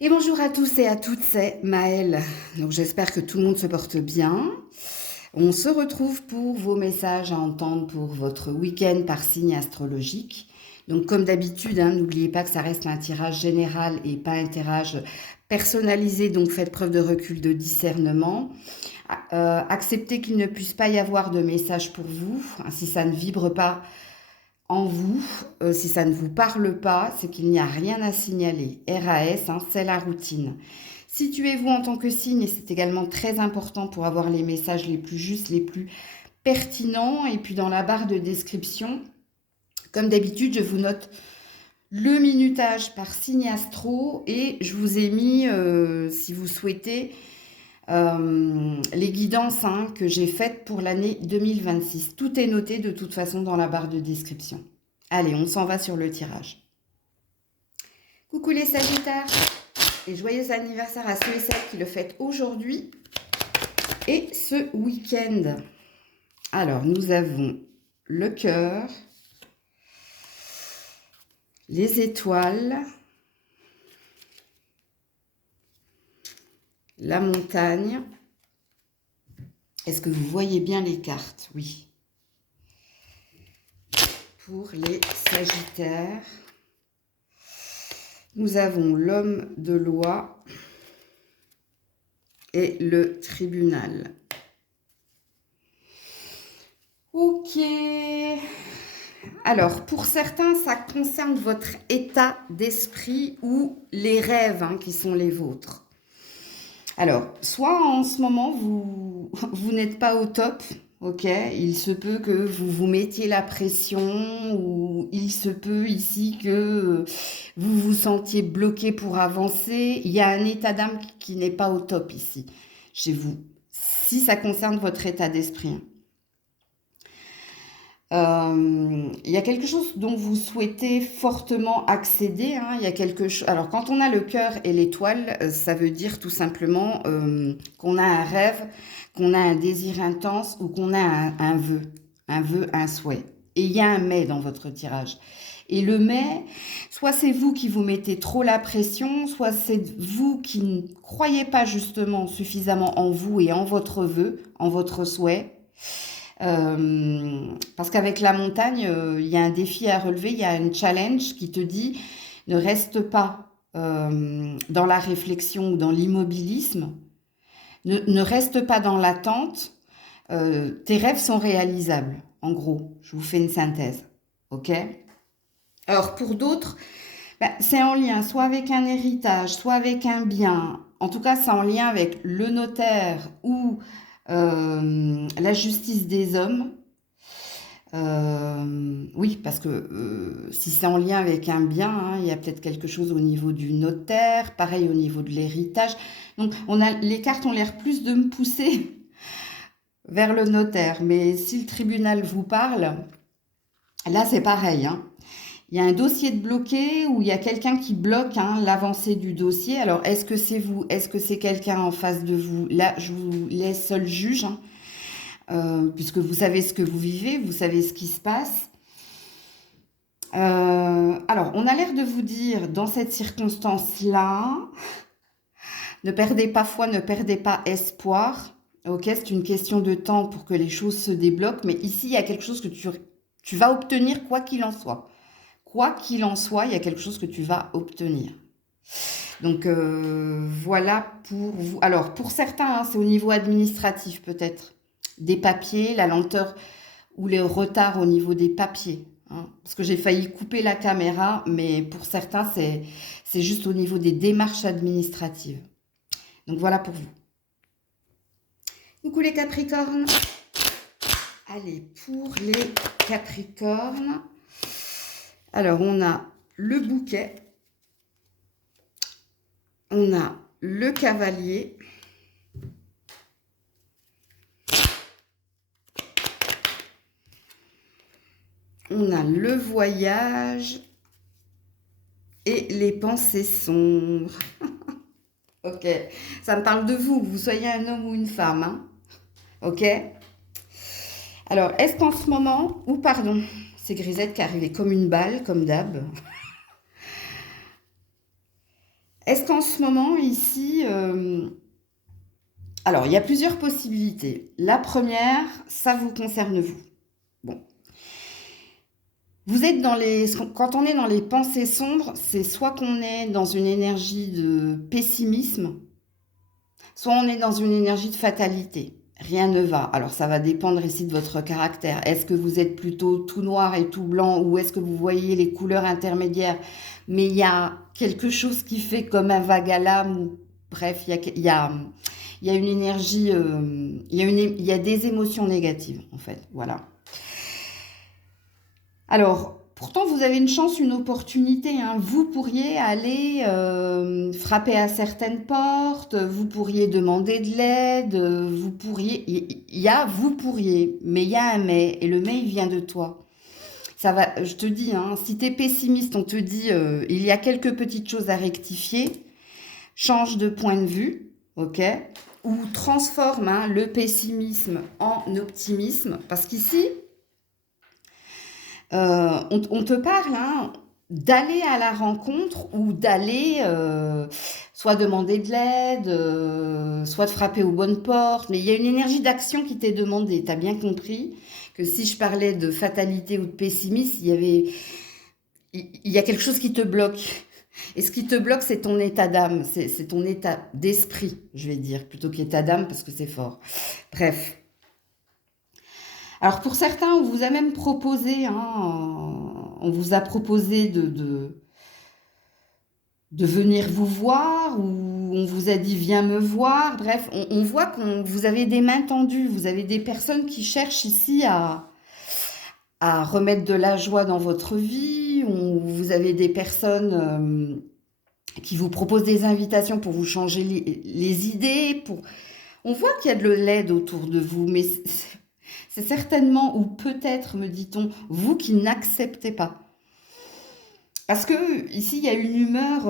Et bonjour à tous et à toutes, c'est Maëlle. Donc j'espère que tout le monde se porte bien. On se retrouve pour vos messages à entendre pour votre week-end par signe astrologique. Donc comme d'habitude, n'oubliez pas que ça reste un tirage général et pas un tirage personnalisé, donc faites preuve de recul, de discernement. Acceptez qu'il ne puisse pas y avoir de message pour vous. Si ça ne vibre pas en vous, si ça ne vous parle pas, c'est qu'il n'y a rien à signaler. RAS, c'est la routine. Situez-vous en tant que signe, et c'est également très important pour avoir les messages les plus justes, les plus pertinents. Et puis dans la barre de description, comme d'habitude, je vous note le minutage par signe astro et je vous ai mis, si vous souhaitez, les guidances que j'ai faites pour l'année 2026. Tout est noté de toute façon dans la barre de description. Allez, on s'en va sur le tirage. Coucou les Sagittaires et joyeux anniversaire à ceux et celles qui le fêtent aujourd'hui et ce week-end. Alors, nous avons le cœur, les étoiles, la montagne. Est-ce que vous voyez bien les cartes? Oui. Pour les Sagittaires, nous avons l'homme de loi et le tribunal. Ok. Alors, pour certains, ça concerne votre état d'esprit ou les rêves qui sont les vôtres. Alors, soit en ce moment, vous n'êtes pas au top, ok? Il se peut que vous vous mettiez la pression ou il se peut ici que vous vous sentiez bloqué pour avancer. Il y a un état d'âme qui n'est pas au top ici, chez vous, si ça concerne votre état d'esprit. Il y a quelque chose dont vous souhaitez fortement accéder. Il y a quelque chose. Alors, quand on a le cœur et l'étoile, ça veut dire tout simplement qu'on a un rêve, qu'on a un désir intense ou qu'on a un vœu, un souhait. Et il y a un mais dans votre tirage. Et le mais, soit c'est vous qui vous mettez trop la pression, soit c'est vous qui ne croyez pas justement suffisamment en vous et en votre vœu, en votre souhait. Parce qu'avec la montagne, il y a un défi à relever, il y a un challenge qui te dit ne reste pas dans la réflexion ou dans l'immobilisme, ne reste pas dans l'attente, tes rêves sont réalisables. En gros, je vous fais une synthèse. Ok? Alors pour d'autres, c'est en lien soit avec un héritage, soit avec un bien. En tout cas, c'est en lien avec le notaire ou la justice des hommes. Oui, parce que si c'est en lien avec un bien, il y a peut-être quelque chose au niveau du notaire, pareil au niveau de l'héritage. Donc, les cartes ont l'air plus de me pousser vers le notaire. Mais si le tribunal vous parle, là, c'est pareil. Il y a un dossier de bloqué ou il y a quelqu'un qui bloque l'avancée du dossier. Alors, est-ce que c'est vous? Est-ce que c'est quelqu'un en face de vous? Là, je vous laisse seul juge. Puisque vous savez ce que vous vivez, vous savez ce qui se passe. Alors, on a l'air de vous dire, dans cette circonstance-là, ne perdez pas foi, ne perdez pas espoir. Ok, c'est une question de temps pour que les choses se débloquent, mais ici, il y a quelque chose que tu vas obtenir quoi qu'il en soit. Quoi qu'il en soit, il y a quelque chose que tu vas obtenir. Donc, voilà pour vous. Alors, pour certains, c'est au niveau administratif peut-être. Des papiers, la lenteur ou les retards au niveau des papiers. Parce que j'ai failli couper la caméra, mais pour certains, c'est juste au niveau des démarches administratives. Donc voilà pour vous. Coucou les Capricornes. Allez, pour les Capricornes. Alors, on a le bouquet. On a le cavalier. On a le voyage et les pensées sombres. Ok, ça me parle de vous, que vous soyez un homme ou une femme. Ok. Alors, est-ce qu'en ce moment, ou pardon, c'est Grisette qui est arrivée comme une balle, comme d'hab. Est-ce qu'en ce moment, ici, alors, il y a plusieurs possibilités. La première, ça vous concerne vous. Bon. Vous êtes dans les... Quand on est dans les pensées sombres, c'est soit qu'on est dans une énergie de pessimisme, soit on est dans une énergie de fatalité. Rien ne va. Alors ça va dépendre ici de votre caractère. Est-ce que vous êtes plutôt tout noir et tout blanc ou est-ce que vous voyez les couleurs intermédiaires, mais il y a quelque chose qui fait comme un vague à l'âme ou bref, il y a une énergie, il y a des émotions négatives en fait. Voilà. Alors, pourtant, vous avez une chance, une opportunité, hein. Vous pourriez aller frapper à certaines portes, vous pourriez demander de l'aide, vous pourriez... vous pourriez, mais il y a un mais, et le mais, il vient de toi. Ça va, je te dis, hein, si tu es pessimiste, on te dit, il y a quelques petites choses à rectifier, change de point de vue, ok? Ou transforme hein, le pessimisme en optimisme, parce qu'ici, on te parle hein, d'aller à la rencontre ou d'aller soit demander de l'aide, soit de frapper aux bonnes portes, mais il y a une énergie d'action qui t'est demandée. Tu as bien compris que si je parlais de fatalité ou de pessimisme, il y a quelque chose qui te bloque. Et ce qui te bloque, c'est ton état d'âme, c'est ton état d'esprit, je vais dire, plutôt qu'état d'âme parce que c'est fort. Bref. Alors pour certains, on vous a même proposé, hein, on vous a proposé de venir vous voir, ou on vous a dit viens me voir. Bref, on voit que vous avez des mains tendues, vous avez des personnes qui cherchent ici à remettre de la joie dans votre vie, vous avez des personnes qui vous proposent des invitations pour vous changer les idées. On voit qu'il y a de l'aide autour de vous, mais c'est certainement, ou peut-être, me dit-on, vous qui n'acceptez pas. Parce que ici, il y a une humeur.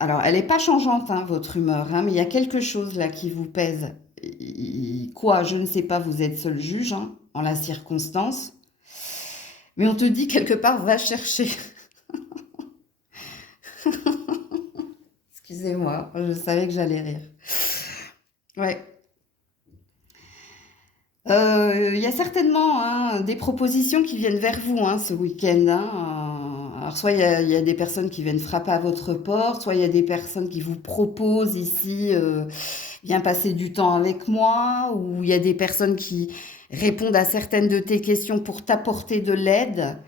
Alors, elle n'est pas changeante, hein, votre humeur, hein, mais il y a quelque chose là qui vous pèse. Quoi, je ne sais pas, vous êtes seul juge hein, en la circonstance. Mais on te dit quelque part, va chercher. Excusez-moi, je savais que j'allais rire. Ouais. Il y a certainement hein, des propositions qui viennent vers vous hein, ce week-end. Hein. Alors, soit il y a des personnes qui viennent frapper à votre porte, soit il y a des personnes qui vous proposent ici, viens passer du temps avec moi, ou il y a des personnes qui répondent à certaines de tes questions pour t'apporter de l'aide.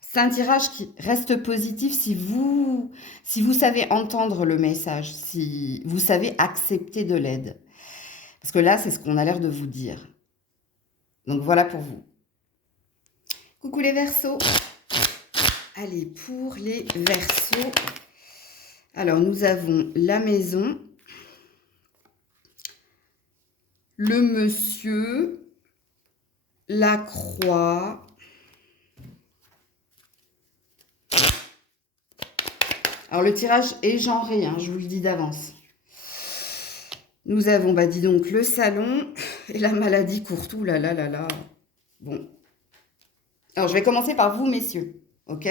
C'est un tirage qui reste positif si vous savez entendre le message, si vous savez accepter de l'aide. Parce que là, c'est ce qu'on a l'air de vous dire. Donc voilà pour vous. Coucou les Verseaux. Allez, pour les Verseaux. Alors, nous avons la maison, le monsieur, la croix. Alors, le tirage est genré, hein, je vous le dis d'avance. Nous avons, bah dis donc, le salon et la maladie courte. Ouh là là là là. Bon. Alors, je vais commencer par vous, messieurs. Ok?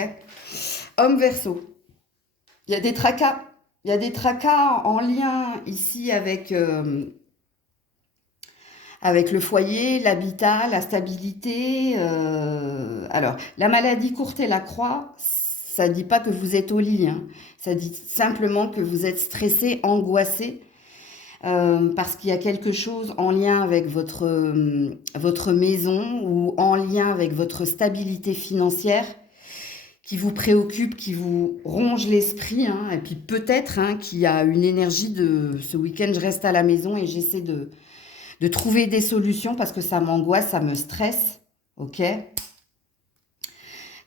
Homme Verseau. Il y a des tracas. Il y a des tracas en lien ici avec le foyer, l'habitat, la stabilité. Alors, la maladie courte et la croix, ça ne dit pas que vous êtes au lit. Hein. Ça dit simplement que vous êtes stressé, angoissé. Parce qu'il y a quelque chose en lien avec votre maison ou en lien avec votre stabilité financière qui vous préoccupe, qui vous ronge l'esprit. Hein, et puis peut-être hein, qu'il y a une énergie de ce week-end, je reste à la maison et j'essaie de trouver des solutions parce que ça m'angoisse, ça me stresse. Ok ?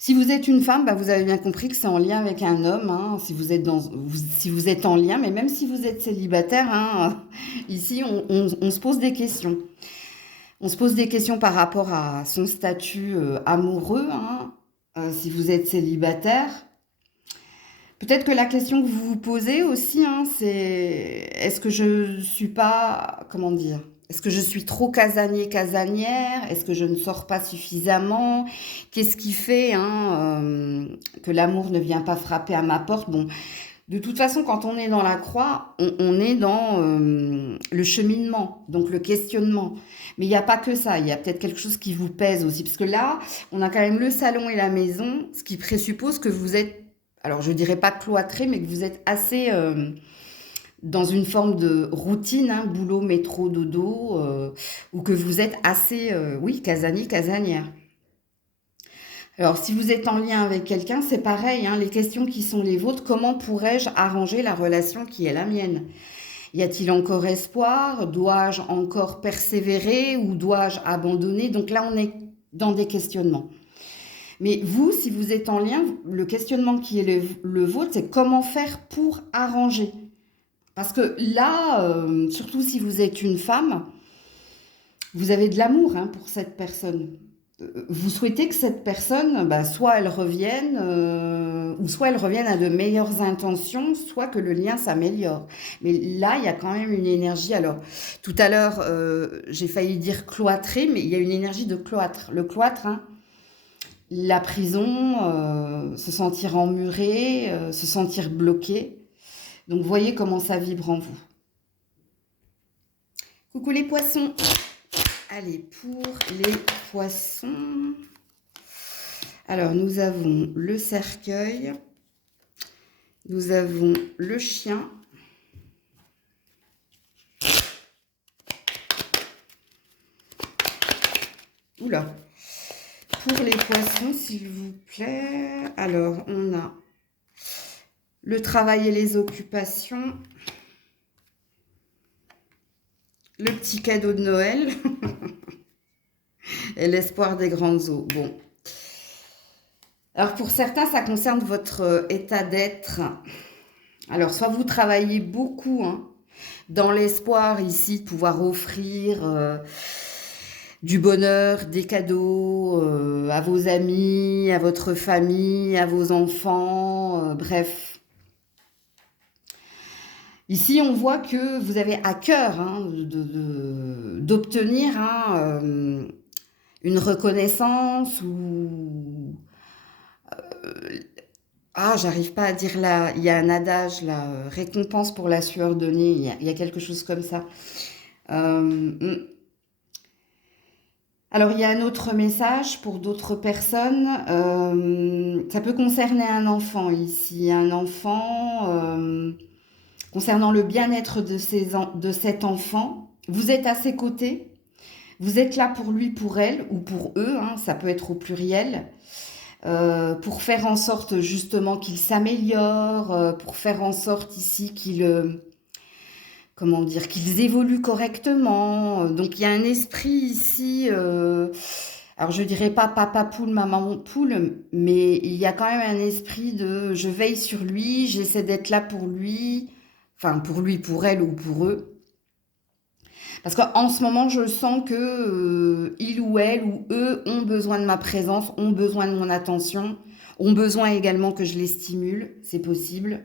Si vous êtes une femme, bah vous avez bien compris que c'est en lien avec un homme. Hein, si vous êtes en lien, mais même si vous êtes célibataire, hein, ici on se pose des questions. On se pose des questions par rapport à son statut amoureux. Hein, si vous êtes célibataire, peut-être que la question que vous vous posez aussi, hein, c'est est-ce que je ne suis pas, comment dire, est-ce que je suis trop casanier, casanière? Est-ce que je ne sors pas suffisamment? Qu'est-ce qui fait hein, que l'amour ne vient pas frapper à ma porte? Bon, De toute façon, quand on est dans la croix, on est dans le cheminement, donc le questionnement. Mais il n'y a pas que ça, il y a peut-être quelque chose qui vous pèse aussi. Parce que là, on a quand même le salon et la maison, ce qui présuppose que vous êtes, alors je dirais pas cloîtré, mais que vous êtes assez dans une forme de routine, hein, boulot, métro, dodo, ou que vous êtes assez, oui, casanier, casanière. Alors, si vous êtes en lien avec quelqu'un, c'est pareil, hein, les questions qui sont les vôtres, comment pourrais-je arranger la relation qui est la mienne? Y a-t-il encore espoir? Dois-je encore persévérer ou dois-je abandonner? Donc là, on est dans des questionnements. Mais vous, si vous êtes en lien, le questionnement qui est le vôtre, c'est comment faire pour arranger? Parce que là, surtout si vous êtes une femme, vous avez de l'amour, hein, pour cette personne. Vous souhaitez que cette personne, bah, soit elle revienne, ou soit elle revienne à de meilleures intentions, soit que le lien s'améliore. Mais là, il y a quand même une énergie. Alors, tout à l'heure, j'ai failli dire cloîtré, mais il y a une énergie de cloître. Le cloître, hein, la prison, se sentir emmuré, se sentir bloqué. Donc, voyez comment ça vibre en vous. Coucou les poissons. Allez, pour les poissons. Alors, nous avons le cercueil, nous avons le chien, oula, pour les poissons, s'il vous plaît. Alors, on a le travail et les occupations, le petit cadeau de Noël et l'espoir des grandes eaux. Bon. Alors, pour certains, ça concerne votre état d'être. Alors, soit vous travaillez beaucoup, hein, dans l'espoir ici de pouvoir offrir du bonheur, des cadeaux à vos amis, à votre famille, à vos enfants, bref. Ici, on voit que vous avez à cœur, hein, d'obtenir, hein, une reconnaissance ou... Ah, j'arrive pas à dire là, il y a un adage là, récompense pour la sueur donnée, il y a quelque chose comme ça. Euh, Alors, il y a un autre message pour d'autres personnes. Ça peut concerner un enfant ici. Un enfant, concernant le bien-être de cet enfant. Vous êtes à ses côtés. Vous êtes là pour lui, pour elle ou pour eux, hein, ça peut être au pluriel, pour faire en sorte justement qu'il s'améliore, pour faire en sorte ici qu'il comment dire, qu'ils évoluent correctement. Donc il y a un esprit ici, alors je dirais pas papa poule, maman poule, mais il y a quand même un esprit de je veille sur lui, j'essaie d'être là pour lui, enfin pour lui, pour elle ou pour eux. Parce qu'en ce moment, je sens que il ou elle ou eux ont besoin de ma présence, ont besoin de mon attention, ont besoin également que je les stimule, c'est possible.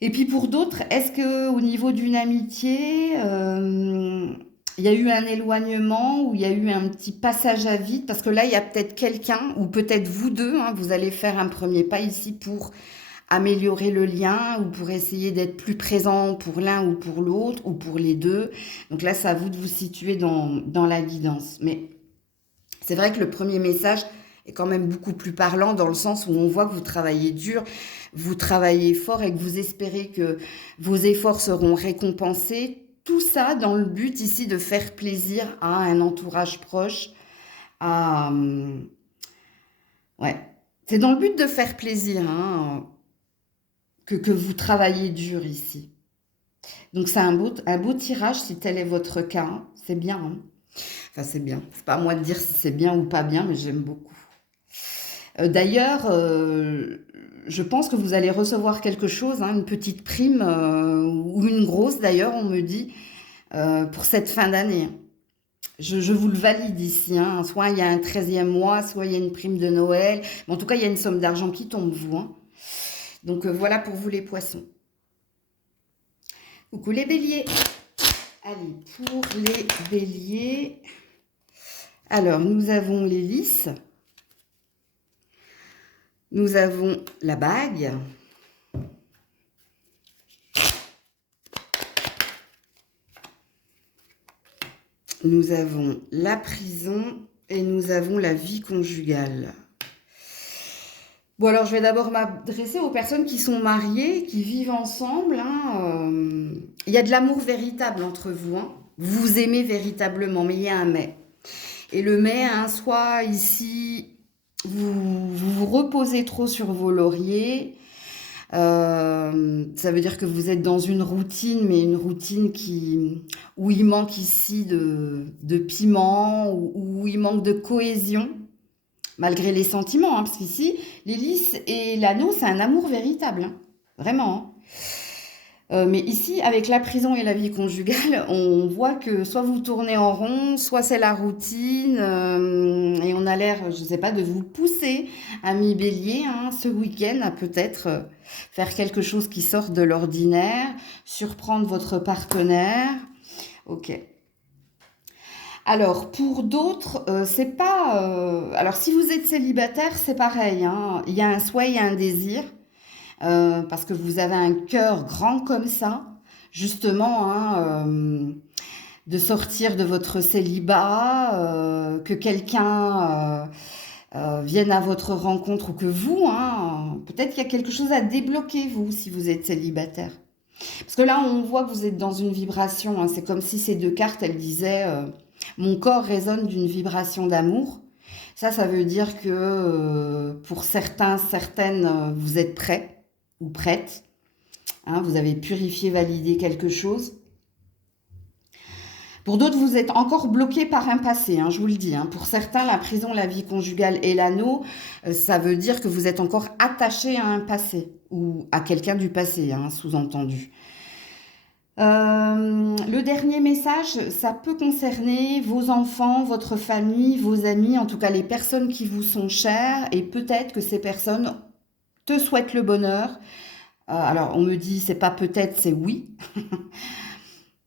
Et puis pour d'autres, est-ce que au niveau d'une amitié, il y a eu un éloignement ou il y a eu un petit passage à vide? Parce que là, il y a peut-être quelqu'un ou peut-être vous deux, hein, vous allez faire un premier pas ici pour améliorer le lien ou pour essayer d'être plus présent pour l'un ou pour l'autre ou pour les deux. Donc là, c'est à vous de vous situer dans la guidance. Mais c'est vrai que le premier message est quand même beaucoup plus parlant dans le sens où on voit que vous travaillez dur, vous travaillez fort et que vous espérez que vos efforts seront récompensés. Tout ça dans le but ici de faire plaisir à un entourage proche, à... ouais. C'est dans le but de faire plaisir, hein, que vous travaillez dur ici. Donc c'est un beau tirage si tel est votre cas, hein. C'est bien, hein. Enfin, c'est bien. C'est pas à moi de dire si c'est bien ou pas bien, mais j'aime beaucoup. D'ailleurs, je pense que vous allez recevoir quelque chose, hein, une petite prime ou une grosse d'ailleurs, on me dit, pour cette fin d'année. Je vous le valide ici, hein. Soit il y a un 13e mois, soit il y a une prime de Noël. Mais en tout cas, il y a une somme d'argent qui tombe, vous, hein. Donc voilà pour vous les poissons. Coucou les béliers. Allez, pour les béliers. Alors, nous avons les lys. Nous avons la bague. nous avons la prison et nous avons la vie conjugale. Bon, alors je vais d'abord m'adresser aux personnes qui sont mariées, qui vivent ensemble, hein. Il y a de l'amour véritable entre vous, hein. Vous vous aimez véritablement, mais il y a un mais. Et le mais, hein, soit ici, vous reposez trop sur vos lauriers. Ça veut dire que vous êtes dans une routine, mais une routine où il manque ici de piment, où il manque de cohésion, malgré les sentiments, hein, parce qu'ici, l'hélice et l'anneau, c'est un amour véritable, hein, vraiment, hein. Mais ici, avec la prison et la vie conjugale, on voit que soit vous tournez en rond, soit c'est la routine, et on a l'air, je ne sais pas, de vous pousser, ami Bélier, hein, ce week-end, à peut-être faire quelque chose qui sort de l'ordinaire, surprendre votre partenaire. Ok. Alors, pour d'autres, c'est pas... alors, si vous êtes célibataire, c'est pareil, hein. Il y a un souhait, il y a un désir. Parce que vous avez un cœur grand comme ça, justement, hein, de sortir de votre célibat, que quelqu'un vienne à votre rencontre ou que vous, hein, peut-être qu'il y a quelque chose à débloquer, vous, si vous êtes célibataire. Parce que là, on voit que vous êtes dans une vibration, hein, c'est comme si ces deux cartes, elles disaient mon corps résonne d'une vibration d'amour. Ça veut dire que pour certains, certaines, vous êtes prêts ou prête, hein, vous avez purifié, validé quelque chose. Pour d'autres, vous êtes encore bloqué par un passé, hein, je vous le dis, hein. Pour certains, la prison, la vie conjugale et l'anneau, ça veut dire que vous êtes encore attaché à un passé ou à quelqu'un du passé, hein, sous-entendu. Le dernier message, ça peut concerner vos enfants, votre famille, vos amis, en tout cas les personnes qui vous sont chères, et peut-être que ces personnes te souhaitent le bonheur. Alors, on me dit, c'est pas peut-être, c'est oui.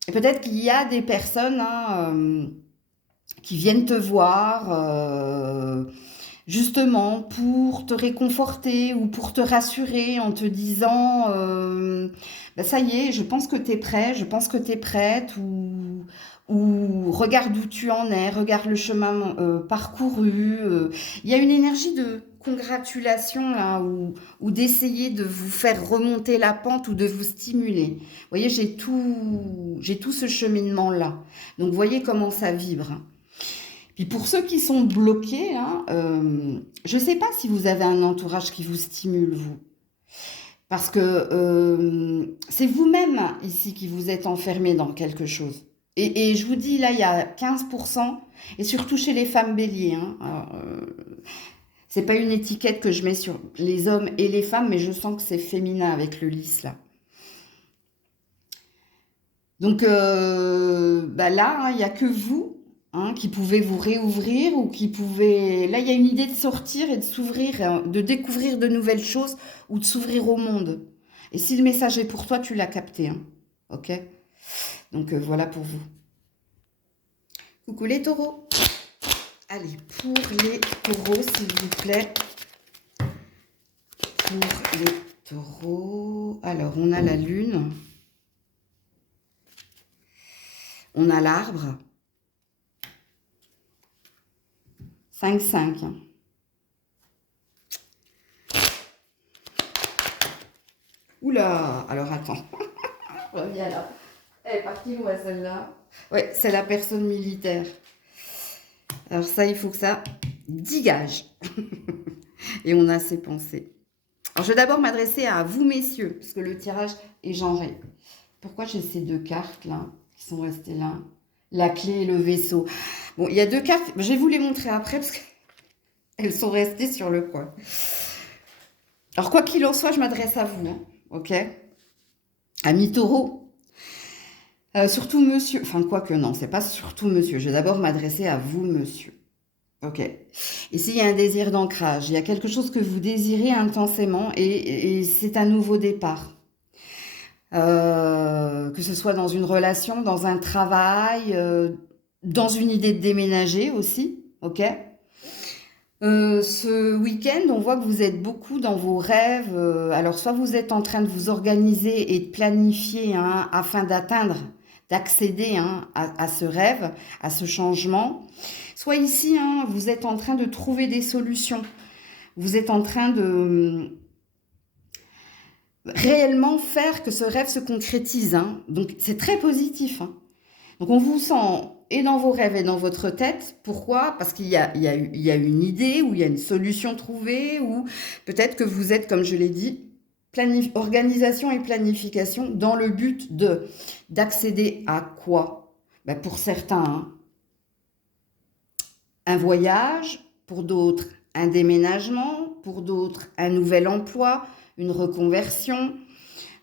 Et peut-être qu'il y a des personnes, hein, qui viennent te voir justement pour te réconforter ou pour te rassurer en te disant bah, ça y est, je pense que tu es prêt, je pense que tu es prête, ou regarde où tu en es, regarde le chemin parcouru. Il y a une énergie de congratulation là, ou d'essayer de vous faire remonter la pente ou de vous stimuler. Vous voyez, j'ai tout ce cheminement là. Donc, vous voyez comment ça vibre, hein. Puis pour ceux qui sont bloqués, hein, je ne sais pas si vous avez un entourage qui vous stimule, vous. Parce que c'est vous-même ici qui vous êtes enfermé dans quelque chose. Et je vous dis, là, il y a 15%, et surtout chez les femmes béliers, hein. C'est pas une étiquette que je mets sur les hommes et les femmes, mais je sens que c'est féminin avec le lys, là. Donc bah là, hein, il n'y a que vous, hein, qui pouvez vous réouvrir ou qui pouvez... Là, il y a une idée de sortir et de s'ouvrir, hein, de découvrir de nouvelles choses ou de s'ouvrir au monde. Et si le message est pour toi, tu l'as capté, hein. Ok? Donc voilà pour vous. Coucou les taureaux. Allez, pour les taureaux, s'il vous plaît. Pour les taureaux. Alors, on a la lune. On a l'arbre. 5-5. Oula, alors attends. Reviens là. Elle est partie loin celle-là. Ouais, c'est la personne militaire. Alors ça, il faut que ça dégage. Et on a ses pensées. Alors je vais d'abord m'adresser à vous, messieurs, parce que le tirage est genré. Pourquoi j'ai ces deux cartes là, qui sont restées là? La clé et le vaisseau. Bon, il y a deux cartes, je vais vous les montrer après, parce qu'elles sont restées sur le coin. Alors quoi qu'il en soit, je m'adresse à vous, hein, ok? Amis taureaux. Surtout monsieur, enfin quoi que non, c'est pas surtout monsieur. Je vais d'abord m'adresser à vous, monsieur. Ok. Ici, il y a un désir d'ancrage. Il y a quelque chose que vous désirez intensément et c'est un nouveau départ. Que ce soit dans une relation, dans un travail, dans une idée de déménager aussi. Ok. Ce week-end, on voit que vous êtes beaucoup dans vos rêves. Alors, soit vous êtes en train de vous organiser et de planifier, hein, afin d'atteindre d'accéder hein, à ce rêve, à ce changement. Soit ici, hein, vous êtes en train de trouver des solutions. Vous êtes en train de réellement faire que ce rêve se concrétise. Hein. Donc, c'est très positif. Hein. Donc, on vous sent et dans vos rêves et dans votre tête. Pourquoi? Parce qu'il y a une idée, ou il y a une solution trouvée, ou peut-être que vous êtes, comme je l'ai dit, organisation et planification dans le but d'accéder à quoi? Ben pour certains, hein, un voyage, pour d'autres, un déménagement, pour d'autres, un nouvel emploi, une reconversion,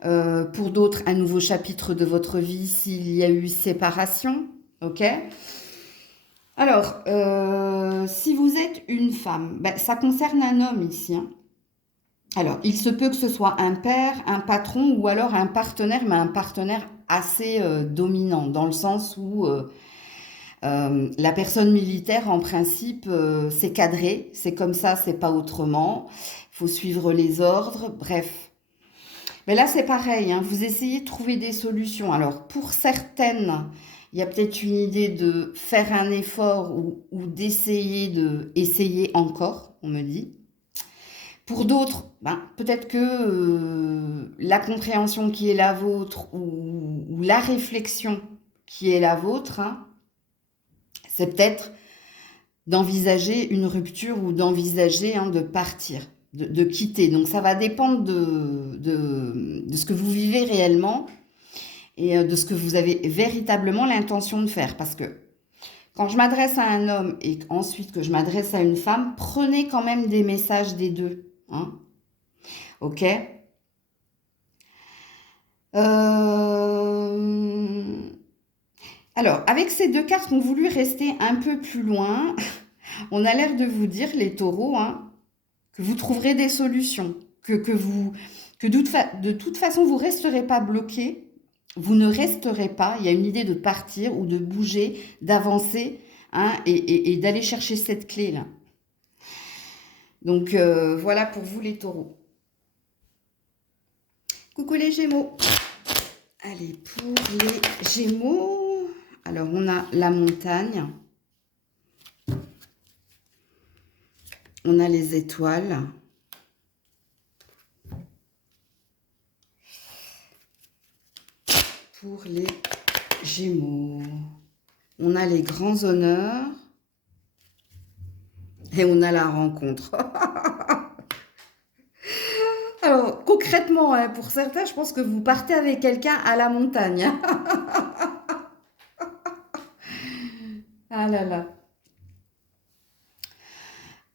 pour d'autres, un nouveau chapitre de votre vie s'il y a eu séparation, ok? Alors, si vous êtes une femme, ben, ça concerne un homme ici, hein. Alors, il se peut que ce soit un père, un patron ou alors un partenaire, mais un partenaire assez dominant, dans le sens où la personne militaire, en principe, c'est cadré, c'est comme ça, c'est pas autrement. Il faut suivre les ordres, bref. Mais là, c'est pareil, hein, vous essayez de trouver des solutions. Alors, pour certaines, il y a peut-être une idée de faire un effort ou d'essayer essayer encore, on me dit. Pour d'autres, ben, peut-être que la compréhension qui est la vôtre ou la réflexion qui est la vôtre, hein, c'est peut-être d'envisager une rupture ou d'envisager hein, de partir, de quitter. Donc ça va dépendre de ce que vous vivez réellement et de ce que vous avez véritablement l'intention de faire. Parce que quand je m'adresse à un homme et ensuite que je m'adresse à une femme, prenez quand même des messages des deux. Hein, ok. Alors, avec ces deux cartes qui ont voulu rester un peu plus loin, on a l'air de vous dire, les taureaux, hein, que vous trouverez des solutions, que de toute façon, vous ne resterez pas bloqué, vous ne resterez pas, il y a une idée de partir ou de bouger, d'avancer, hein, et d'aller chercher cette clé-là. Donc, voilà pour vous, les taureaux. Coucou les Gémeaux. Allez, pour les Gémeaux, alors on a la montagne, on a les étoiles, pour les Gémeaux, on a les grands honneurs et on a la rencontre. Alors, concrètement, hein, pour certains, je pense que vous partez avec quelqu'un à la montagne. Ah là là.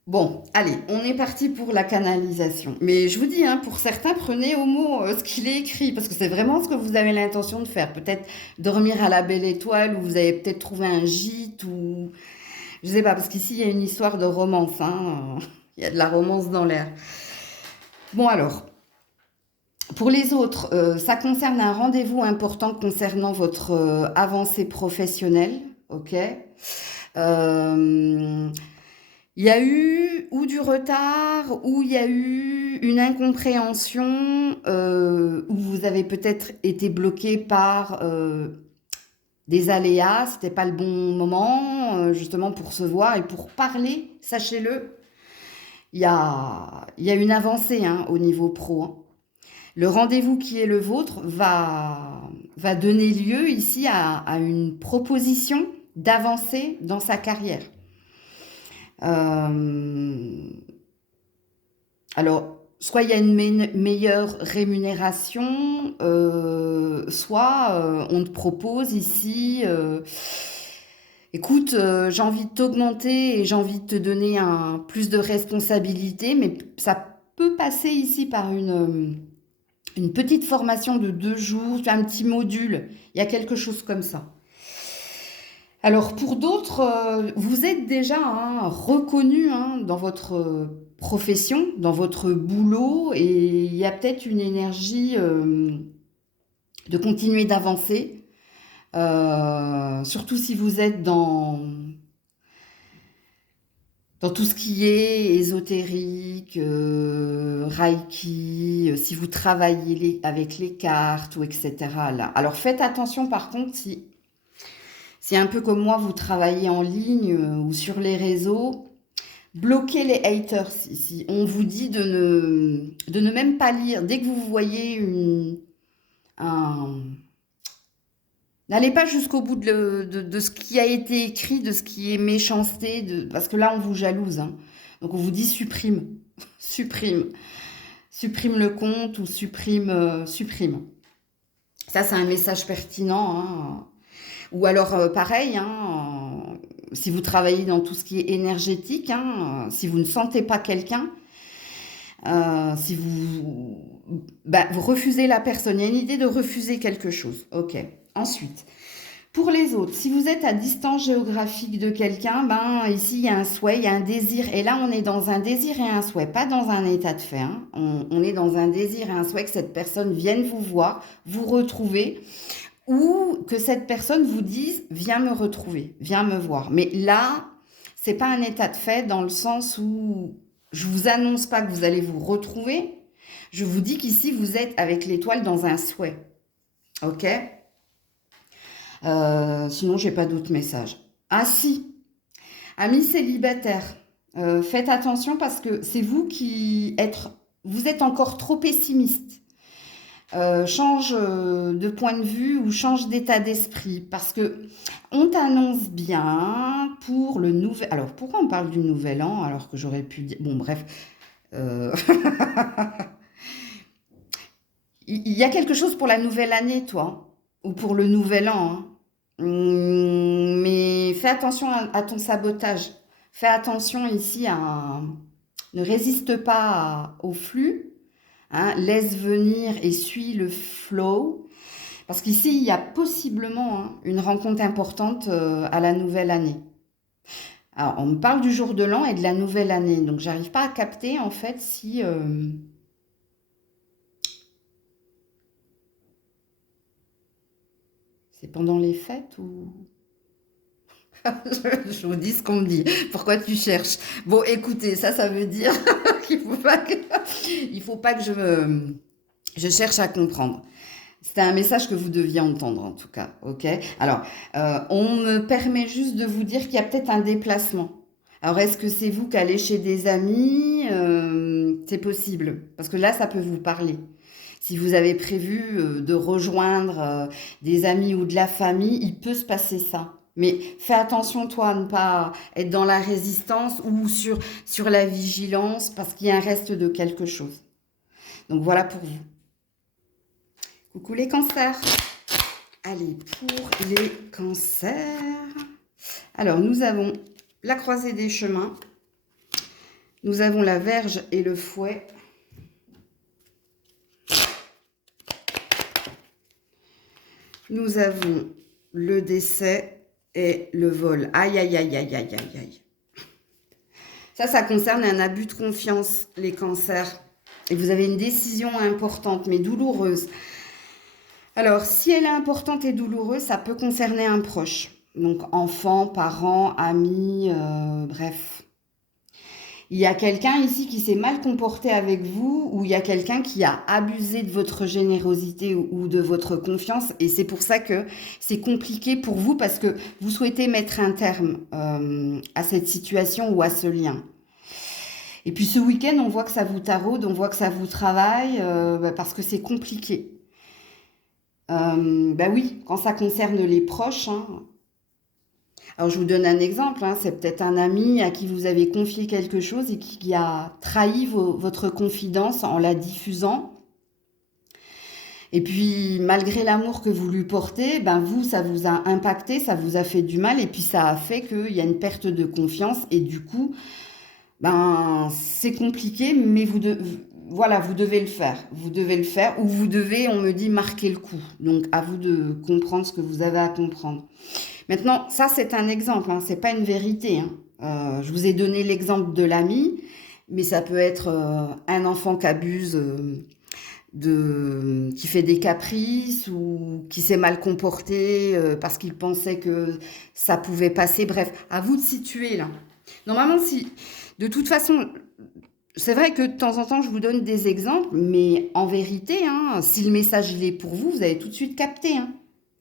Bon, allez, on est parti pour la canalisation. Mais je vous dis, hein, pour certains, prenez au mot ce qu'il est écrit, parce que c'est vraiment ce que vous avez l'intention de faire. Peut-être dormir à la belle étoile, ou vous avez peut-être trouvé un gîte, ou... Je sais pas, parce qu'ici, il y a une histoire de romance. Hein. Il y a de la romance dans l'air. Bon, alors, pour les autres, ça concerne un rendez-vous important concernant votre avancée professionnelle, ok? Euh, il y a eu ou du retard, ou il y a eu une incompréhension, où vous avez peut-être été bloqué par des aléas, c'était pas le bon moment, justement pour se voir et pour parler, sachez-le, il y a une avancée hein, au niveau pro. Hein. Le rendez-vous qui est le vôtre va donner lieu ici à une proposition d'avancer dans sa carrière. Alors, soit il y a une meilleure rémunération, soit on te propose ici, écoute, j'ai envie de t'augmenter et j'ai envie de te donner plus de responsabilités, mais ça peut passer ici par une petite formation de 2 jours, un petit module, il y a quelque chose comme ça. Alors pour d'autres, vous êtes déjà hein, reconnu hein, dans votre profession, dans votre boulot, et il y a peut-être une énergie de continuer d'avancer, surtout si vous êtes dans tout ce qui est ésotérique, Reiki, si vous travaillez avec les cartes ou etc. Là. Alors faites attention par contre si un peu comme moi vous travaillez en ligne ou sur les réseaux, bloquez les haters. Si on vous dit de ne même pas lire, dès que vous voyez un, n'allez pas jusqu'au bout de ce qui a été écrit, de ce qui est méchanceté, parce que là, on vous jalouse, hein. Donc, on vous dit supprime, supprime, supprime le compte ou supprime. Ça, c'est un message pertinent, hein. Ou alors, pareil, hein, si vous travaillez dans tout ce qui est énergétique, hein, si vous ne sentez pas quelqu'un, si vous refusez la personne, il y a une idée de refuser quelque chose. Ok. Ensuite, pour les autres, si vous êtes à distance géographique de quelqu'un, ben ici il y a un souhait, il y a un désir. Et là, on est dans un désir et un souhait, pas dans un état de fait, hein. On est dans un désir et un souhait que cette personne vienne vous voir, vous retrouver, ou que cette personne vous dise viens me retrouver, viens me voir. Mais là, c'est pas un état de fait dans le sens où je vous annonce pas que vous allez vous retrouver. Je vous dis qu'ici vous êtes avec l'étoile dans un souhait. Ok? Sinon, j'ai pas d'autres messages. Ah si, amis célibataires, faites attention parce que c'est vous êtes encore trop pessimiste. Change de point de vue ou change d'état d'esprit parce que on t'annonce bien pour le nouvel. Alors pourquoi on parle du nouvel an alors que j'aurais pu dire. Bon, bref. Euh, Il y a quelque chose pour la nouvelle année, toi, ou pour le nouvel an, hein. Mais fais attention à ton sabotage. Fais attention ici à... Ne résiste pas au flux, hein. Laisse venir et suis le flow. Parce qu'ici, il y a possiblement, hein, une rencontre importante à la nouvelle année. Alors, on me parle du jour de l'an et de la nouvelle année. Donc, j'arrive pas à capter, en fait, si... c'est pendant les fêtes ou... Je vous dis ce qu'on me dit. Pourquoi tu cherches? Bon, écoutez, ça veut dire il faut pas que je cherche à comprendre. C'était un message que vous deviez entendre en tout cas, ok? Alors, on me permet juste de vous dire qu'il y a peut-être un déplacement. Alors, est-ce que c'est vous qui allez chez des amis? C'est possible, parce que là, ça peut vous parler. Si vous avez prévu de rejoindre des amis ou de la famille, il peut se passer ça. Mais fais attention, toi, à ne pas être dans la résistance ou sur la vigilance, parce qu'il y a un reste de quelque chose. Donc voilà pour vous. Coucou les cancers. Allez, pour les cancers. Alors, nous avons la croisée des chemins. Nous avons la Vierge et le fouet. Nous avons le décès et le vol. Aïe, aïe, aïe, aïe, aïe, aïe, aïe. Ça concerne un abus de confiance, les cancers. Et vous avez une décision importante, mais douloureuse. Alors, si elle est importante et douloureuse, ça peut concerner un proche. Donc, enfant, parents, amis, bref. Il y a quelqu'un ici qui s'est mal comporté avec vous ou il y a quelqu'un qui a abusé de votre générosité ou de votre confiance et c'est pour ça que c'est compliqué pour vous parce que vous souhaitez mettre un terme à cette situation ou à ce lien. Et puis ce week-end, on voit que ça vous taraude, on voit que ça vous travaille parce que c'est compliqué. Bah oui, quand ça concerne les proches, hein. Alors, je vous donne un exemple, hein, c'est peut-être un ami à qui vous avez confié quelque chose et qui a trahi votre confidence en la diffusant. Et puis, malgré l'amour que vous lui portez, ben vous, ça vous a impacté, ça vous a fait du mal et puis ça a fait qu'il y a une perte de confiance et du coup, ben c'est compliqué, mais voilà, vous devez le faire. Vous devez le faire ou vous devez, on me dit, marquer le coup. Donc, à vous de comprendre ce que vous avez à comprendre. Maintenant, ça, c'est un exemple, hein, c'est pas une vérité, hein. Je vous ai donné l'exemple de l'ami, mais ça peut être un enfant qui abuse, qui fait des caprices ou qui s'est mal comporté parce qu'il pensait que ça pouvait passer. Bref, à vous de situer là. Normalement, si, de toute façon, c'est vrai que de temps en temps, je vous donne des exemples, mais en vérité, hein, si le message il est pour vous, vous avez tout de suite capté, hein,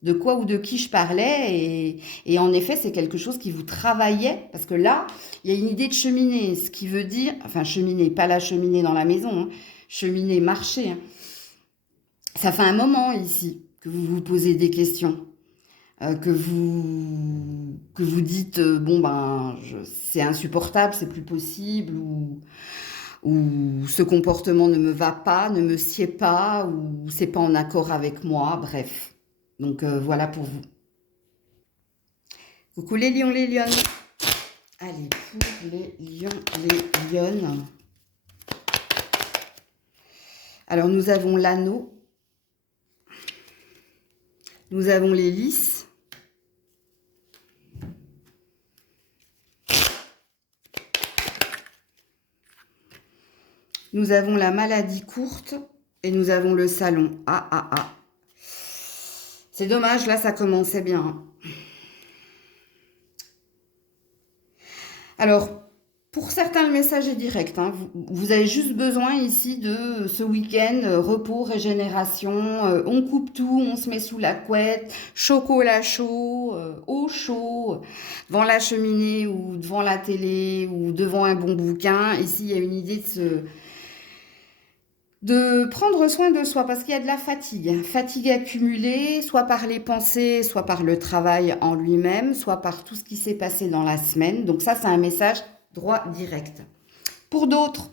de quoi ou de qui je parlais. Et en effet, c'est quelque chose qui vous travaillait, parce que là, il y a une idée de cheminée, ce qui veut dire, enfin cheminée, pas la cheminée dans la maison, hein, cheminée, marcher. Hein. Ça fait un moment ici que vous vous posez des questions. Que vous dites bon ben c'est insupportable, c'est plus possible ou ce comportement ne me va pas, ne me sied pas ou c'est pas en accord avec moi, bref. Donc voilà pour vous. Coucou les lions, les lionnes. Allez, pour les lions, les lionnes. Alors nous avons l'anneau, nous avons les lys. Nous avons la maladie courte et nous avons le salon. Ah, ah, ah. C'est dommage, là, ça commençait bien. Hein. Alors, pour certains, le message est direct. Hein. Vous avez juste besoin ici de ce week-end, repos, régénération. On coupe tout, on se met sous la couette, chocolat chaud, eau chaud, devant la cheminée ou devant la télé ou devant un bon bouquin. Ici, il y a une idée de prendre soin de soi parce qu'il y a de la fatigue. Fatigue accumulée, soit par les pensées, soit par le travail en lui-même, soit par tout ce qui s'est passé dans la semaine. Donc ça, c'est un message droit direct. Pour d'autres,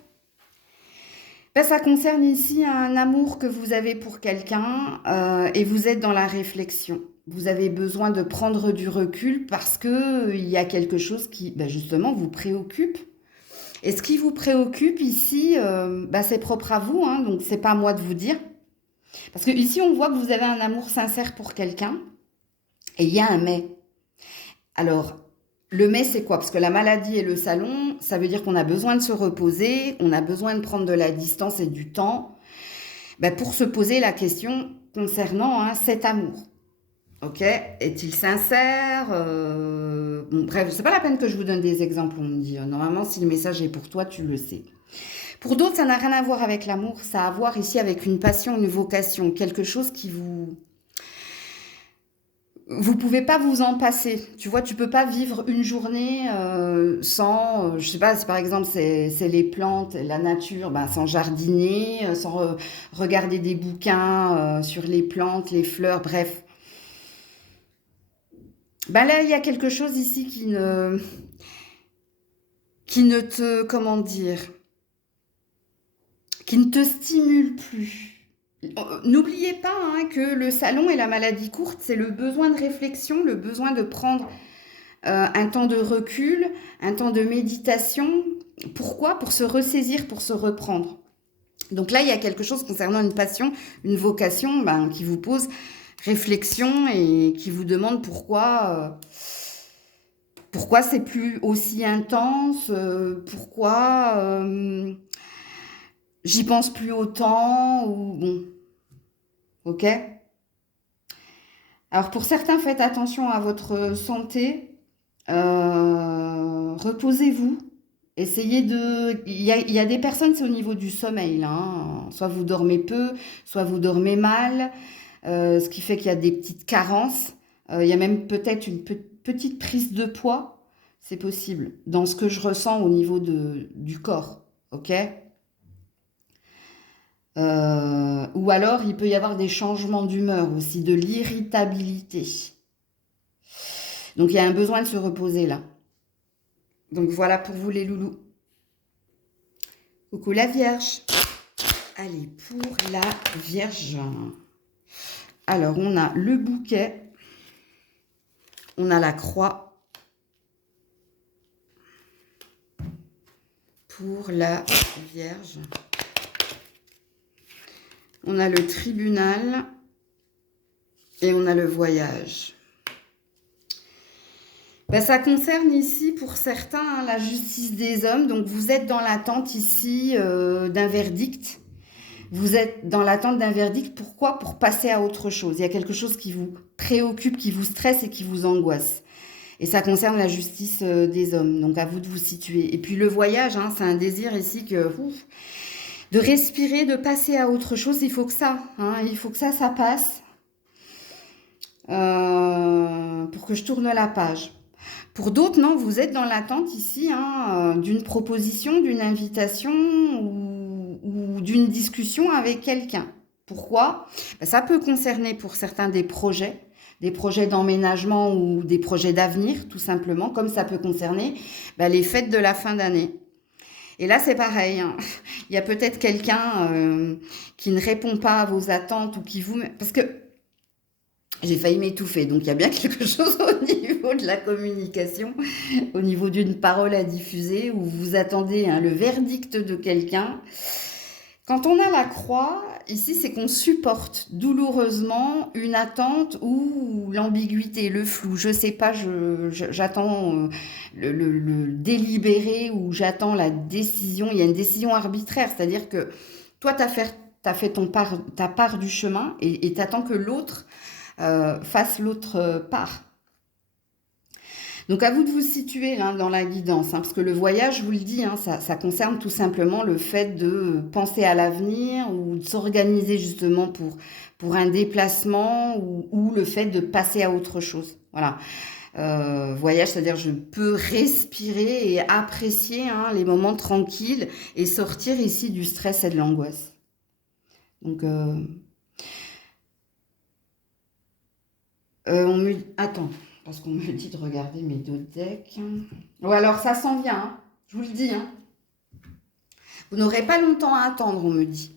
ben, ça concerne ici un amour que vous avez pour quelqu'un et vous êtes dans la réflexion. Vous avez besoin de prendre du recul parce que il y a quelque chose qui, ben justement, vous préoccupe. Et ce qui vous préoccupe ici, bah, c'est propre à vous, hein, donc c'est pas à moi de vous dire. Parce que ici, on voit que vous avez un amour sincère pour quelqu'un, et il y a un mais. Alors, le mais, c'est quoi? Parce que la maladie et le salon, ça veut dire qu'on a besoin de se reposer, on a besoin de prendre de la distance et du temps bah, pour se poser la question concernant hein, cet amour. Ok, est-il sincère bon, bref, c'est pas la peine que je vous donne des exemples, on me dit. Normalement, si le message est pour toi, tu le sais. Pour d'autres, ça n'a rien à voir avec l'amour, ça a à voir ici avec une passion, une vocation, quelque chose qui vous... Vous pouvez pas vous en passer. Tu vois, tu peux pas vivre une journée sans, je sais pas, si par exemple c'est les plantes, la nature, ben, sans jardiner, sans regarder des bouquins sur les plantes, les fleurs, bref. Ben là, il y a quelque chose ici qui ne te, comment dire, qui ne te stimule plus. N'oubliez pas hein, que le salon et la maladie courte, c'est le besoin de réflexion, le besoin de prendre un temps de recul, un temps de méditation. Pourquoi? Pour se ressaisir, pour se reprendre. Donc là, il y a quelque chose concernant une passion, une vocation ben, qui vous pose réflexion et qui vous demande pourquoi c'est plus aussi intense, pourquoi j'y pense plus autant, ou bon, ok? Alors pour certains, faites attention à votre santé, reposez-vous, essayez de... il y a des personnes, c'est au niveau du sommeil, là, hein. Soit vous dormez peu, soit vous dormez mal, ce qui fait qu'il y a des petites carences, il y a même peut-être une petite prise de poids, c'est possible, dans ce que je ressens au niveau du corps, ok? Ou alors, il peut y avoir des changements d'humeur aussi, de l'irritabilité. Donc, il y a un besoin de se reposer là. Donc, voilà pour vous les loulous. Coucou la Vierge. Allez, pour la Vierge. Alors, on a le bouquet. On a la croix. Pour la Vierge. On a le tribunal. Et on a le voyage. Ben, ça concerne ici, pour certains, hein, la justice des hommes. Donc, vous êtes dans l'attente ici d'un verdict. Vous êtes dans l'attente d'un verdict. Pourquoi? Pour passer à autre chose. Il y a quelque chose qui vous préoccupe, qui vous stresse et qui vous angoisse. Et ça concerne la justice des hommes. Donc à vous de vous situer. Et puis le voyage, hein, c'est un désir ici de respirer, de passer à autre chose. Il faut que ça, hein, il faut que ça passe pour que je tourne la page. Pour d'autres, non, vous êtes dans l'attente ici hein, d'une proposition, d'une invitation ou d'une discussion avec quelqu'un. Pourquoi? Ben, ça peut concerner pour certains des projets d'emménagement ou des projets d'avenir, tout simplement, comme ça peut concerner ben, les fêtes de la fin d'année. Et là, c'est pareil. Hein. Il y a peut-être quelqu'un qui ne répond pas à vos attentes ou qui vous... Parce que j'ai failli m'étouffer, donc il y a bien quelque chose au niveau de la communication, au niveau d'une parole à diffuser, où vous attendez hein, le verdict de quelqu'un. Quand on a la croix, ici, c'est qu'on supporte douloureusement une attente ou l'ambiguïté, le flou. Je sais pas, j'attends le délibéré ou j'attends la décision. Il y a une décision arbitraire, c'est-à-dire que toi, tu as fait ta part du chemin et tu attends que l'autre fasse l'autre part. Donc à vous de vous situer là, dans la guidance, hein, parce que le voyage, je vous le dis, hein, ça concerne tout simplement le fait de penser à l'avenir ou de s'organiser justement pour un déplacement ou le fait de passer à autre chose. Voilà. Voyage, c'est-à-dire je peux respirer et apprécier hein, les moments tranquilles et sortir ici du stress et de l'angoisse. Donc, Attends. Parce qu'on me dit de regarder mes deux decks. Ou alors ça s'en vient, hein. Je vous le dis. Hein. Vous n'aurez pas longtemps à attendre, on me dit.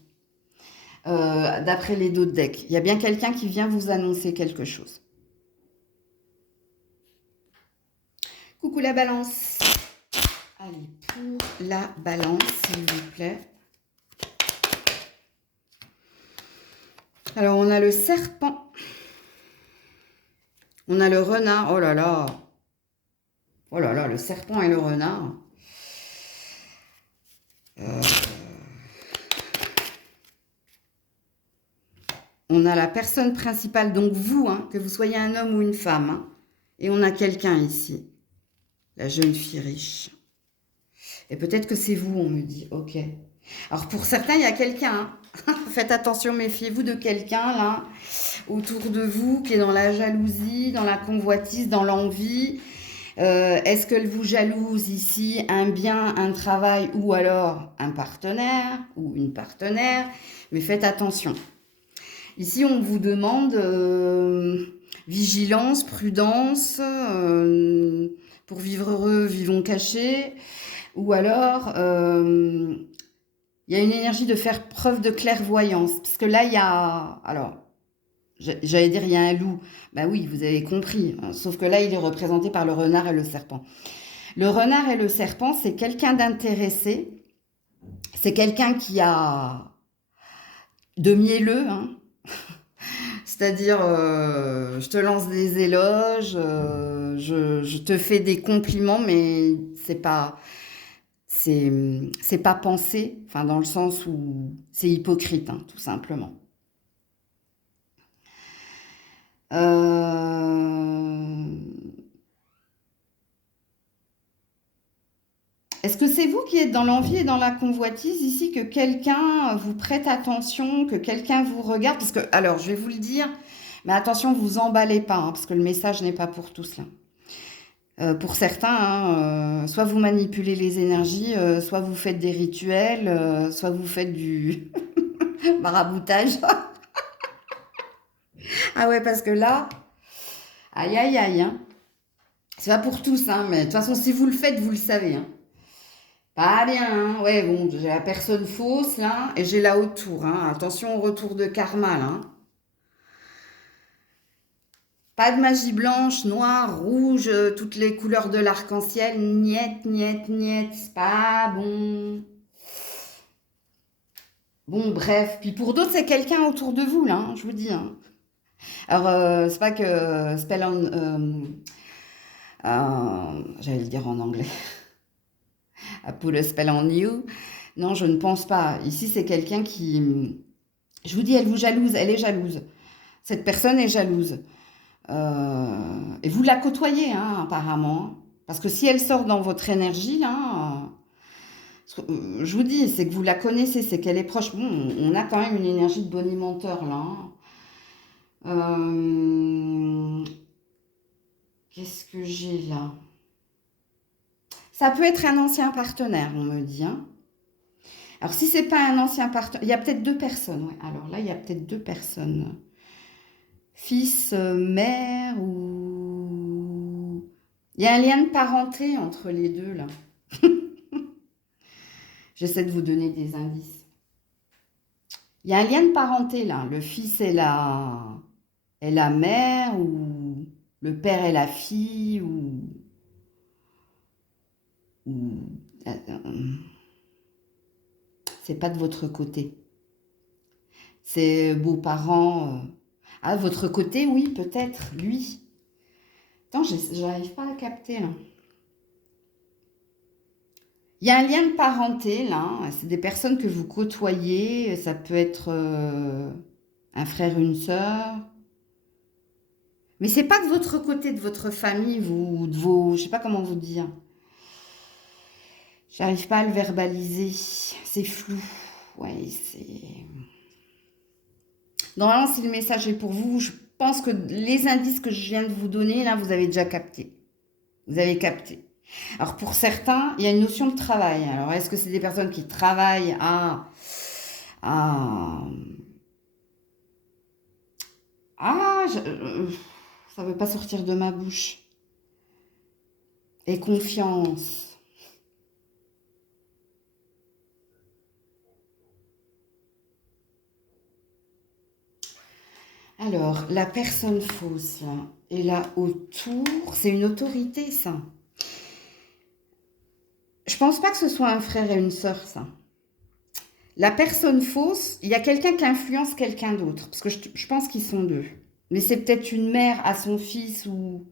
D'après les deux decks. Il y a bien quelqu'un qui vient vous annoncer quelque chose. Coucou la balance. Allez, pour la balance, s'il vous plaît. Alors, on a le serpent. On a le renard. Oh là là. Oh là là, le serpent et le renard. On a la personne principale, donc vous, hein, que vous soyez un homme ou une femme. Hein, et on a quelqu'un ici. La jeune fille riche. Et peut-être que c'est vous, on me dit. Ok. Alors pour certains, il y a quelqu'un. Hein. Faites attention, méfiez-vous de quelqu'un là autour de vous qui est dans la jalousie, dans la convoitise, dans l'envie. Est-ce qu'elle vous jalouse ici un bien, un travail ou alors un partenaire ou une partenaire? Mais faites attention. Ici, on vous demande vigilance, prudence, pour vivre heureux, vivons cachés. Ou alors, il y a une énergie de faire preuve de clairvoyance. Parce que là, il y a... Alors, j'allais dire, il y a un loup. Ben oui, vous avez compris. Hein. Sauf que là, il est représenté par le renard et le serpent. Le renard et le serpent, c'est quelqu'un d'intéressé. C'est quelqu'un qui a de mielleux. Hein. C'est-à-dire, je te lance des éloges, je te fais des compliments, mais c'est pas pensé, enfin dans le sens où c'est hypocrite, hein, tout simplement. Est-ce que c'est vous qui êtes dans l'envie et dans la convoitise ici, que quelqu'un vous prête attention, que quelqu'un vous regarde? Parce que, alors, je vais vous le dire, mais attention, vous emballez pas, hein, parce que le message n'est pas pour tous là. Pour certains, hein, soit vous manipulez les énergies, soit vous faites des rituels, soit vous faites du maraboutage. Ah ouais, parce que là, aïe aïe aïe, hein. C'est pas pour tous, hein, mais de toute façon, si vous le faites, vous le savez. Hein. Pas bien, hein. Ouais, bon, j'ai la personne fausse là, et j'ai là autour. Hein. Attention au retour de karma là. Hein. Pas de magie blanche, noire, rouge, toutes les couleurs de l'arc-en-ciel. Niet, niet, niet, c'est pas bon. Bon, bref. Puis pour d'autres, c'est quelqu'un autour de vous, là, hein, je vous dis. Hein. Alors, c'est pas que spell on... j'allais le dire en anglais. I put a spell on you. Non, je ne pense pas. Ici, c'est quelqu'un qui... Je vous dis, elle vous jalouse, elle est jalouse. Cette personne est jalouse. Et vous la côtoyez, hein, apparemment, hein. Parce que si elle sort dans votre énergie, hein, je vous dis, c'est que vous la connaissez, c'est qu'elle est proche. Bon, on a quand même une énergie de bonimenteur là, hein. Euh, Qu'est-ce que j'ai là? Ça peut être un ancien partenaire, on me dit, hein. Alors si c'est pas un ancien partenaire, il y a peut-être deux personnes. Ouais. Alors là, il y a peut-être deux personnes. Fils, mère ou... Il y a un lien de parenté entre les deux là. J'essaie de vous donner des indices. Il y a un lien de parenté là. Le fils est la mère ou le père est la fille ou... c'est pas de votre côté. C'est beaux-parents. Ah, de votre côté, oui, peut-être, lui. Attends, j'arrive pas à capter là. Il y a un lien de parenté là. C'est des personnes que vous côtoyez. Ça peut être un frère, une sœur. Mais c'est pas de votre côté, de votre famille, vous, de vos, je sais pas comment vous dire. J'arrive pas à le verbaliser. C'est flou. Ouais, c'est. Normalement, si le message est pour vous, je pense que les indices que je viens de vous donner, là, vous avez déjà capté. Vous avez capté. Alors, pour certains, il y a une notion de travail. Alors, est-ce que c'est des personnes qui travaillent à... Ah, ça ne veut pas sortir de ma bouche. Et confiance. Alors, la personne fausse, là, et là, autour, c'est une autorité, ça. Je pense pas que ce soit un frère et une sœur, ça. La personne fausse, il y a quelqu'un qui influence quelqu'un d'autre, parce que je pense qu'ils sont deux. Mais c'est peut-être une mère à son fils, ou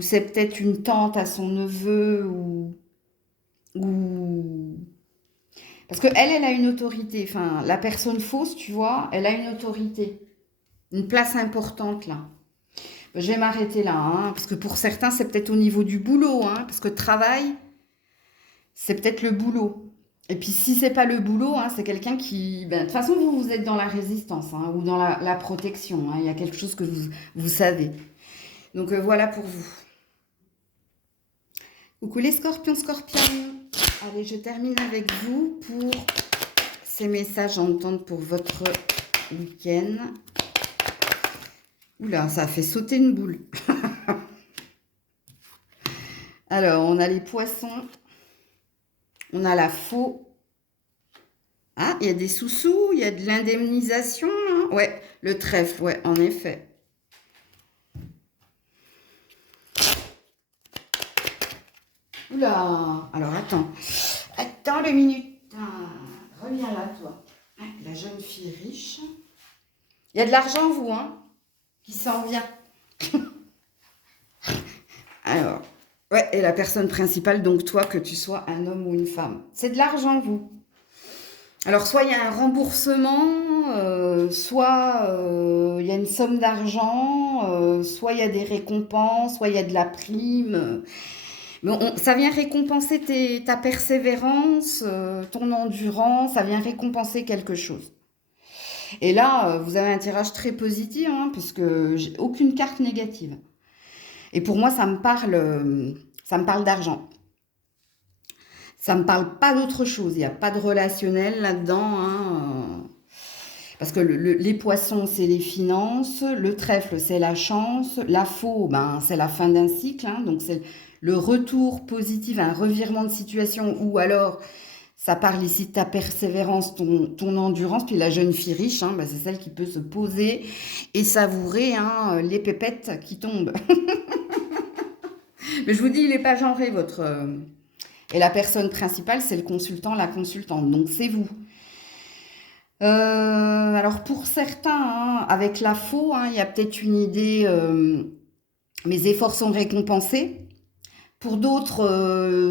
c'est peut-être une tante à son neveu, ou... Parce qu'elle, elle a une autorité. Enfin, la personne fausse, tu vois, elle a une autorité. Une place importante, là. Je vais m'arrêter là, hein, parce que pour certains, c'est peut-être au niveau du boulot, hein, parce que travail, c'est peut-être le boulot. Et puis si c'est pas le boulot, hein, c'est quelqu'un qui... Ben, de toute façon, vous, vous êtes dans la résistance, hein, ou dans la protection, hein. Il y a quelque chose que vous savez. Donc voilà pour vous. Coucou les scorpions, scorpions. Allez, je termine avec vous pour ces messages à entendre pour votre week-end. Oula, ça a fait sauter une boule. Alors, on a les poissons. On a la faux. Ah, il y a des sous-sous, il y a de l'indemnisation, hein. Ouais, le trèfle, ouais, en effet. Oula, alors attends 2 minutes. Ah, reviens là, toi. Ah, la jeune fille riche. Il y a de l'argent, vous, hein, qui s'en vient. Alors, ouais, et la personne principale, donc toi, que tu sois un homme ou une femme. C'est de l'argent, vous. Alors, soit il y a un remboursement, soit il y a une somme d'argent, soit il y a des récompenses, soit il y a de la prime. Mais ça vient récompenser ta persévérance, ton endurance, ça vient récompenser quelque chose. Et là, vous avez un tirage très positif, hein, puisque j'ai aucune carte négative. Et pour moi, ça me parle d'argent. Ça me parle pas d'autre chose. Il n'y a pas de relationnel là-dedans, hein. Parce que les poissons, c'est les finances. Le trèfle, c'est la chance. La faux, ben, c'est la fin d'un cycle, hein. Donc, c'est le retour positif, un revirement de situation. Ou alors, ça parle ici de ta persévérance, ton endurance. Puis la jeune fille riche, hein, ben, c'est celle qui peut se poser et savourer, hein, les pépettes qui tombent. Mais je vous dis, il n'est pas genré, votre... Et la personne principale, c'est le consultant, la consultante. Donc, c'est vous. Alors, pour certains, hein, avec la faux, hein, il y a peut-être une idée, mes efforts sont récompensés. Pour d'autres,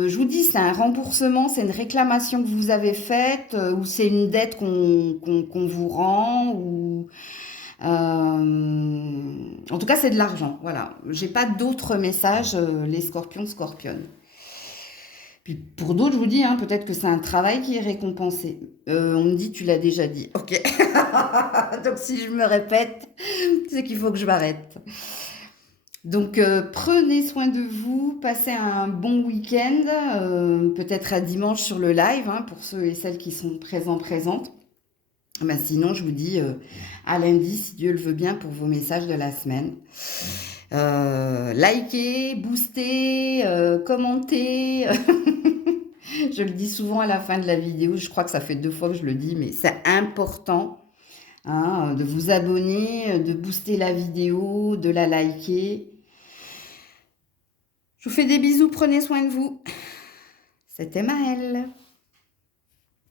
je vous dis, c'est un remboursement, c'est une réclamation que vous avez faite, ou c'est une dette qu'on vous rend, ou... En tout cas, c'est de l'argent. Voilà. J'ai pas d'autres messages, les scorpions, scorpionnes. Puis pour d'autres, je vous dis, hein, peut-être que c'est un travail qui est récompensé. On me dit, tu l'as déjà dit. Ok. Donc si je me répète, c'est qu'il faut que je m'arrête. Donc prenez soin de vous, passez un bon week-end, peut-être à dimanche sur le live, hein, pour ceux et celles qui sont présents, présentes. Ben, sinon, je vous dis à lundi, si Dieu le veut bien, pour vos messages de la semaine. Likez, boostez, commentez. Je le dis souvent à la fin de la vidéo, je crois que ça fait 2 fois que je le dis, mais c'est important, hein, de vous abonner, de booster la vidéo, de la liker. Je vous fais des bisous, prenez soin de vous. C'était Maëlle.